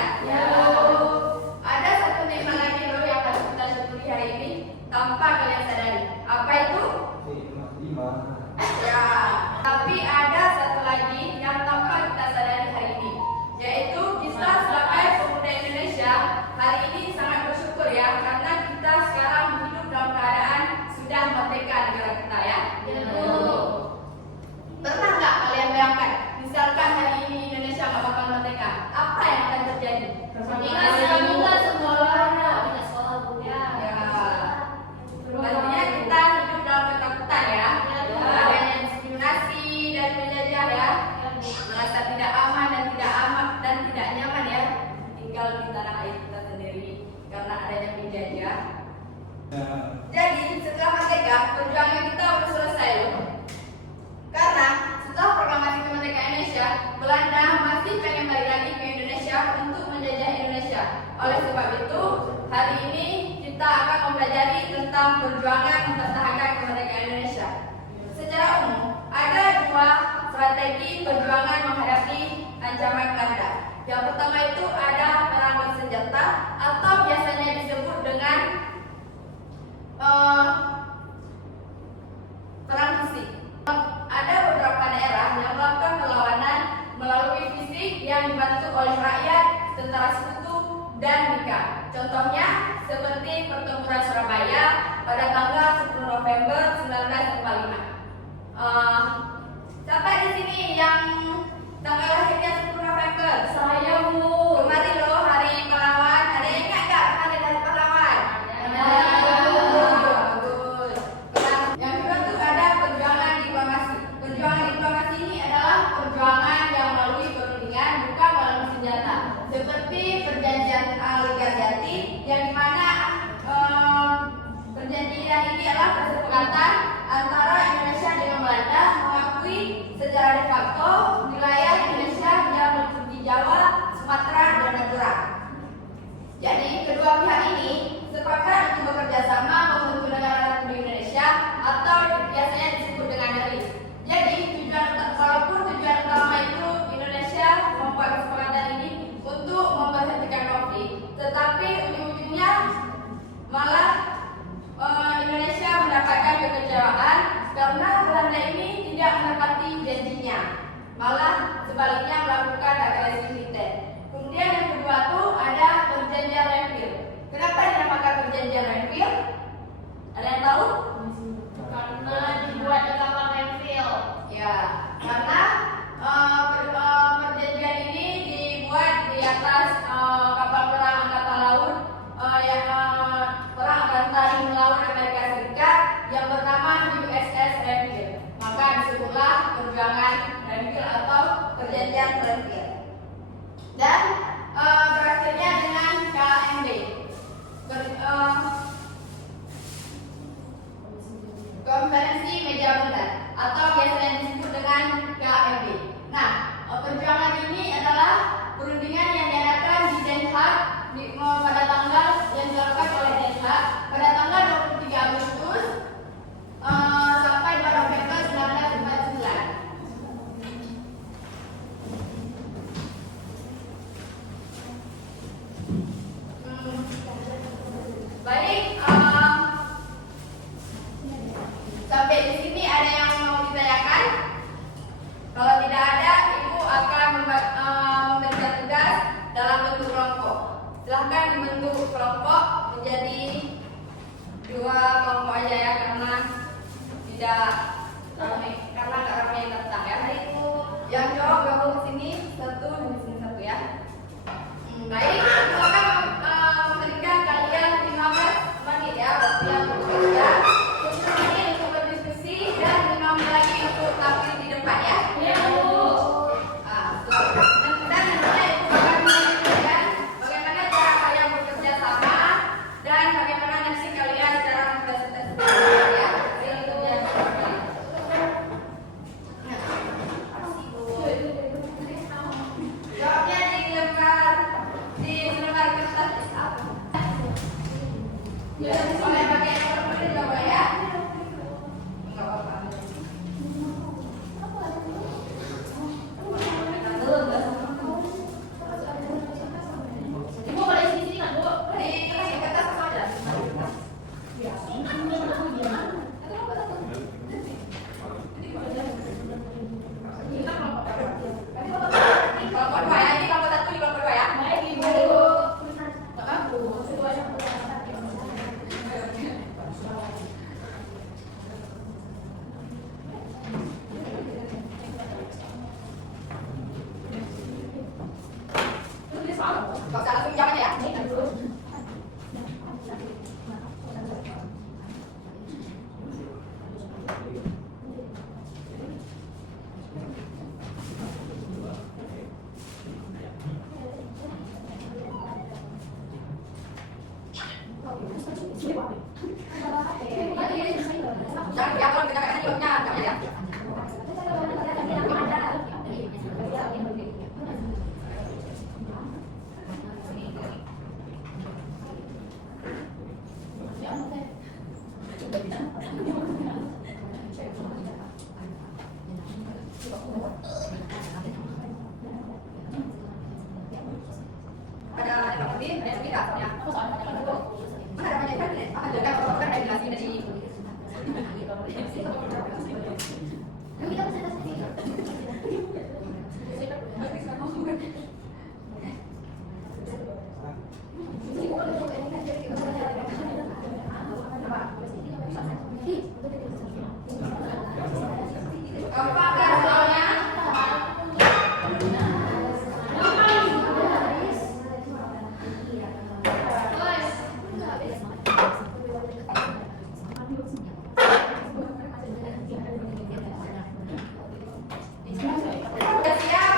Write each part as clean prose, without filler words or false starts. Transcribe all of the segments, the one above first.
ya? Ya. Ada satu nikmat lagi loh yang harus kita syukuri hari ini tanpa kalian sadari. Apa itu? Ya. Tapi ada satu lagi yang tanpa kita sadari hari ini, yaitu kita sebagai pemuda Indonesia hari ini sangat bersyukur ya, karena kita sekarang hidup dalam keadaan sudah merdeka negara kita ya. Pernah nggak kalian bayangkan, misalkan hari ini Indonesia nggak bakal merdeka, apa yang akan terjadi? Artinya kita hidup dalam ketakutan ya, adanya diskriminasi dan penjajah ya, merasa tidak aman dan tidak nyaman ya, tinggal di tanah air kita sendiri karena adanya penjajah. Jadi setelah merdeka, perjuangan kita udah selesai loh. Karena setelah proklamasi kemerdekaan Indonesia, Belanda masih pengen balik lagi ke Indonesia untuk menjajah Indonesia. Oleh sebab itu, hari ini kita akan mempelajari tentang perjuangan mempertahankan kemerdekaan Indonesia. Secara umum, ada dua strategi perjuangan menghadapi ancaman Belanda. Yang pertama itu ada perang bersenjata atau biasanya disebut dengan perang fisik. Ada beberapa daerah yang melakukan perlawanan melalui fisik yang dibantu oleh rakyat, tentara sekutu, dan BIKA. Contohnya seperti pertempuran Surabaya pada tanggal 10 November 1945. Sampai di sini yang tanggal lahirnya 10 November. Saya Bu. Kemarin loh hari pahlawan. Ada yang ingat nggak kemarin hari pahlawan? Bagus. Yang kedua tuh ada perjuangan diplomasi. Perjuangan diplomasi ini adalah perjuangan yang melalui perundingan, bukan melalui senjata. Seperti perjanjian Aligarjati, yang dimana perjanjian ini adalah kesepakatan antara Indonesia dengan Belanda mengakui secara de facto wilayah Indonesia yang meliputi Jawa, Sumatera, dan Madura. Jadi kedua pihak ini sepakat untuk bekerja sama membentuk negara Republik Indonesia atau biasanya disebut dengan negeri. Jadi walaupun tujuan utama itu Indonesia membuat kesepakatan ini untuk memberhentikan konflik, tetapi ujung-ujungnya malah Indonesia mendapatkan kekecewaan karena Belanda ini tidak menepati janjinya, malah sebaliknya melakukan agresi militer. Kemudian yang kedua tuh ada perjanjian Renville. Kenapa dinamakan perjanjian Renville? Ada yang tahu? Karena dibuat di kapal Renville. Ya, karena perjanjian ini dibuat di atas kapal perang angkatan laut perang angkatan laut Amerika Serikat yang bernama USS Renville. Maka disebutlah perjuangan Renville atau perjanjian Renville. Dan berakhirnya dengan KMB. Konferensi Meja Bulan atau biasanya disebut dengan KMB. Nah, perjuangan ini adalah perundingan yang diadakan di Den Haag pada tanggal yang dilakukan oleh Den Haag pada tanggal 23 Agustus sampai 2 November 1949. Baik, sampai di sini ada yang mau ditanyakan? Kalau tidak ada, Ibu akan memberikan tugas dalam bentuk kelompok. Silahkan dibentuk kelompok menjadi 2 kelompok aja ya, karena tidak ramai, karena nggak ramai yang datang ya. Ibu yang cowok gabung ke sini satu, di sini satu ya. Baik, Ibu akan memberikan kalian 15 menit ya waktu yang bekerja. 10 menit untuk berdiskusi dan 5 menit lagi untuk tampil di depan ya. Iya Bu. Dan nantinya Ibu akan menunjukkan bagaimana cara kalian bekerja sama dan bagaimana nanti kalian cara mempresentasikan ya hasil kerja kalian. Jawabnya di lembar di Ada Pak Udin, ada Semira, ya. Mana ada banyak kan? Ada kan regulasi dari apakah soalnya? Sudah siap?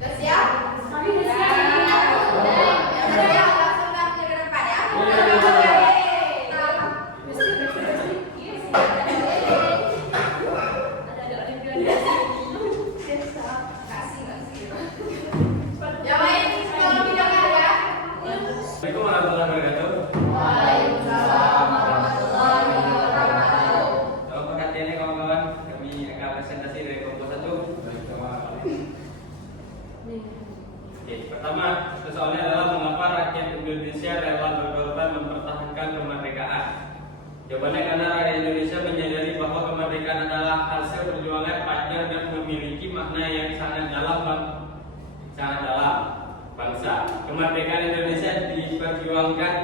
Sudah siap? Ya, langsung tampil ke depan ya. Yang lain kalau bidangnya ya. Assalamualaikum warahmatullahi wabarakatuh. Waalaikumsalam warahmatullahi wabarakatuh. Tolong perhatiannya kawan-kawan, kami akan presentasi dari kelompok 1. Oke, pertama soalnya adalah mengapa rakyat Indonesia rela berkorban mempertahankan kemerdekaan. Jawabannya karena rakyat Indonesia menyadari bahwa kemerdekaan adalah hasil perjuangan panjang dan memiliki makna yang sangat dalam bangsa. Kemerdekaan Indonesia diperjuangkan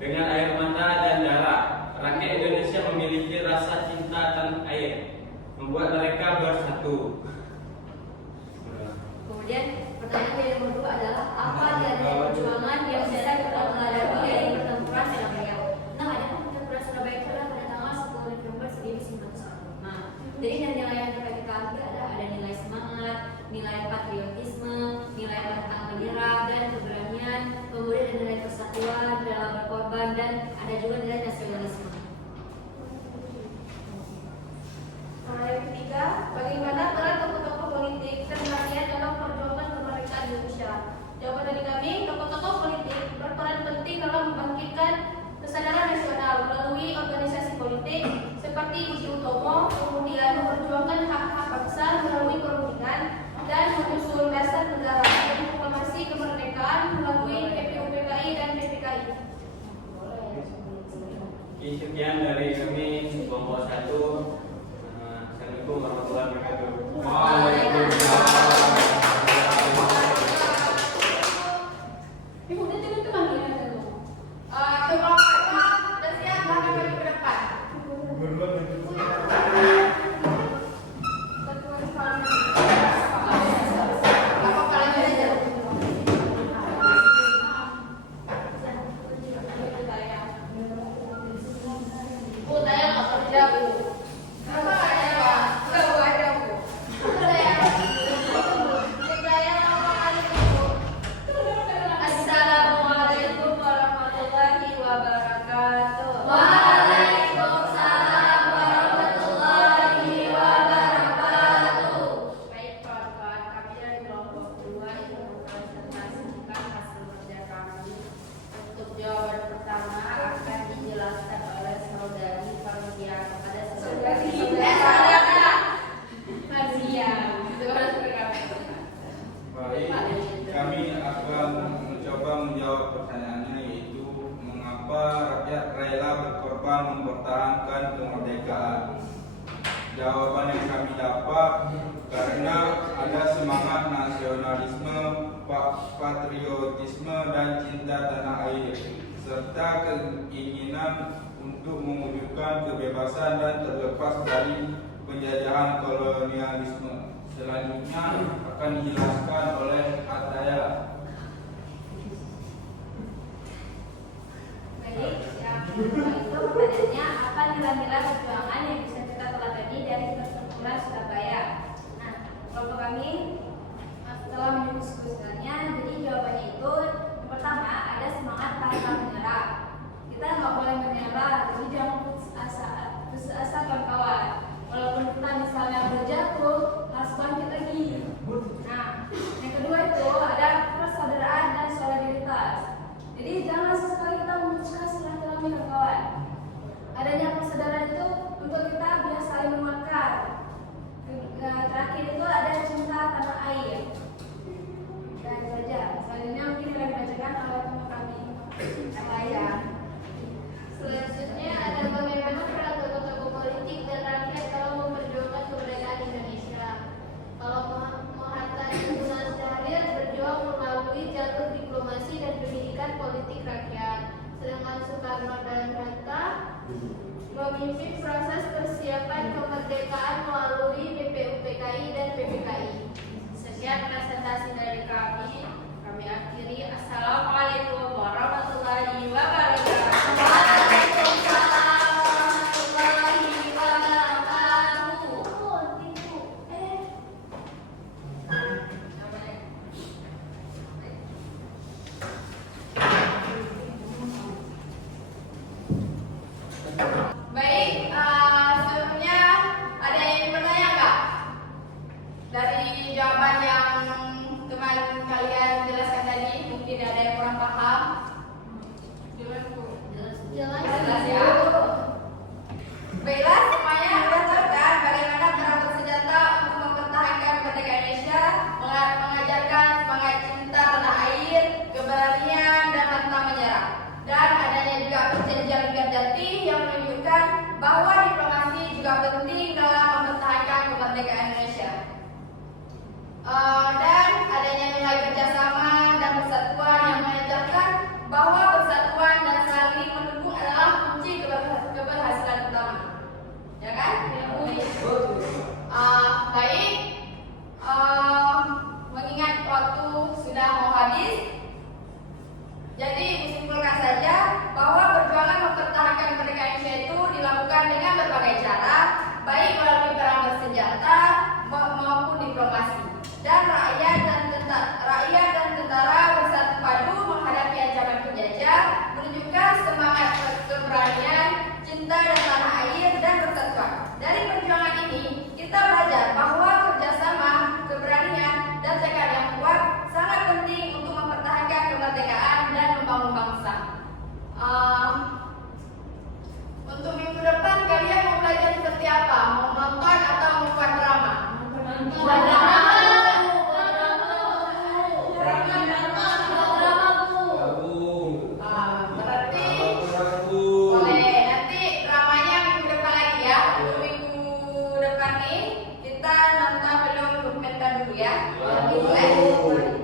dengan air mata dan darah. Rakyat Indonesia memiliki rasa cinta tanah air, membuat mereka bersatu. Kemudian pertanyaan yang nomor 2 adalah apa dari perjuangan yang bisa kita menghadapi dari pertempuran Surabaya? Nah, ada pertempuran Surabaya itu adalah pada tanggal 10 November 1941. Nah, jadi nilai yang dapat kita ambil ada nilai semangat, nilai patriotisme, nilai pantang menyerah dan keberanian, kemudian ada nilai persatuan dalam berkorban dan ada juga nilai nasionalisme. Yang ketiga, bagaimana peran tokoh-tokoh politik dan rakyat dalam perjuangan kemerdekaan Indonesia? Jawaban dari kami, tokoh-tokoh politik berperan penting dalam membangkitkan kesadaran nasional melalui organisasi politik seperti Budi Utomo, kemudian memperjuangkan hak-hak bangsa melalui perundingan dan menyusun dasar negara dan proklamasi kemerdekaan melalui PPUPKI dan PPKI. Oke, sekian dari kami kelompok 1. Assalamualaikum warahmatullahi wabarakatuh. Sudah siap, maka maju ke depan. Apa kalian belajar? Bu, saya nggak kerja, Bu. Kenapa nggak ada? Nggak, Bu, ada, Bu. Saya apa kali, Bu? Assalamualaikum warahmatullahi wabarakatuh. Waalaikumsalam warahmatullahi wabarakatuh. Baik kawan-kawan, kami dari kelompok 2 ingin mempresentasikan hasil kerja kami. Untuk jawaban pertama akan dijelaskan oleh saudari Fauzia kepada saudari Fauzia. Baik, kami akan mencoba menjawab pertanyaannya, yaitu mengapa rakyat rela berkorban mempertahankan kemerdekaan. Jawaban yang kami dapat karena ada semangat nasionalisme, patriotisme dan cinta tanah air, serta keinginan untuk mewujudkan kebebasan dan terlepas dari penjajahan kolonialisme. Selanjutnya akan dijelaskan oleh Ataya. Baik, yang kedua itu pertanyaannya apa nilai-nilai perjuangan yang bisa kita teladani dari pertempuran Surabaya? Nah, kalau kami setelah mendiskusikannya, jadi jawabannya itu yang pertama ada semangat pantang menyerah. Kita nggak boleh menyerah, jadi jangan putus asa kawan-kawan. Walaupun kita misalnya berjatuh, harus bangkit lagi. Nah, yang kedua itu ada persaudaraan dan solidaritas. Jadi jangan sesekali kita memutuskan silaturahmi kawan. Adanya persaudaraan itu untuk kita biar saling menguatkan. Terakhir itu ada cinta tanah air. Dan itu saja. Selanjutnya mungkin akan dibacakan oleh teman kami. Saya. Selanjutnya ada bagaimana peran tokoh-tokoh politik dan rakyat dalam memperjuangkan kemerdekaan Indonesia. Kalau Muhammad Yunus Syahrir berjuang melalui jalur diplomasi dan pendidikan politik rakyat, sedangkan Soekarno dan Hatta memimpin proses persiapan kemerdekaan melalui BPUPKI dan PPKI. Sekian presentasi dari kami akhiri. Assalamualaikum warahmatullahi wabarakatuh. Baik, sebelumnya ada yang bertanya nggak? Dari jawaban yang teman kalian jelaskan tadi, mungkin ada yang kurang paham. Jelas ya. Baiklah, semuanya sudah tahu kan bagaimana perang bersenjata untuk mempertahankan kemerdekaan Indonesia, mengajarkan semangat cinta tanah air, keberanian dan pantang menyerah. Dan adanya juga perjanjian Kertajati yang menunjukkan bahwa diplomasi juga penting dalam mempertahankan kemerdekaan Indonesia. Dan adanya nilai kerjasama dan persatuan yang mengajarkan bahwa persatuan dan saling mendukung adalah kunci keberhasilan utama. Ya kan? Baik. Mengingat waktu sudah mau habis, jadi disimpulkan saja bahwa perjuangan mempertahankan kemerdekaan Indonesia itu dilakukan dengan berbagai cara, baik melalui perang bersenjata maupun diplomasi. Dan rakyat dan tentara bersatu padu menghadapi ancaman penjajah, menunjukkan semangat keberanian, cinta dan tanah air dan persatuan. Dari perjuangan ini, kita belajar bahwa kerjasama, keberanian, dan tekad yang kuat sangat penting untuk mempertahankan kemerdekaan dan membangun bangsa. Untuk minggu depan kalian mau belajar seperti apa? Mau nonton atau mau buat drama? Buat drama. Berarti boleh nanti dramanya minggu depan lagi ya. Untuk minggu depan nih kita nonton film dokumenter dulu ya. Boleh?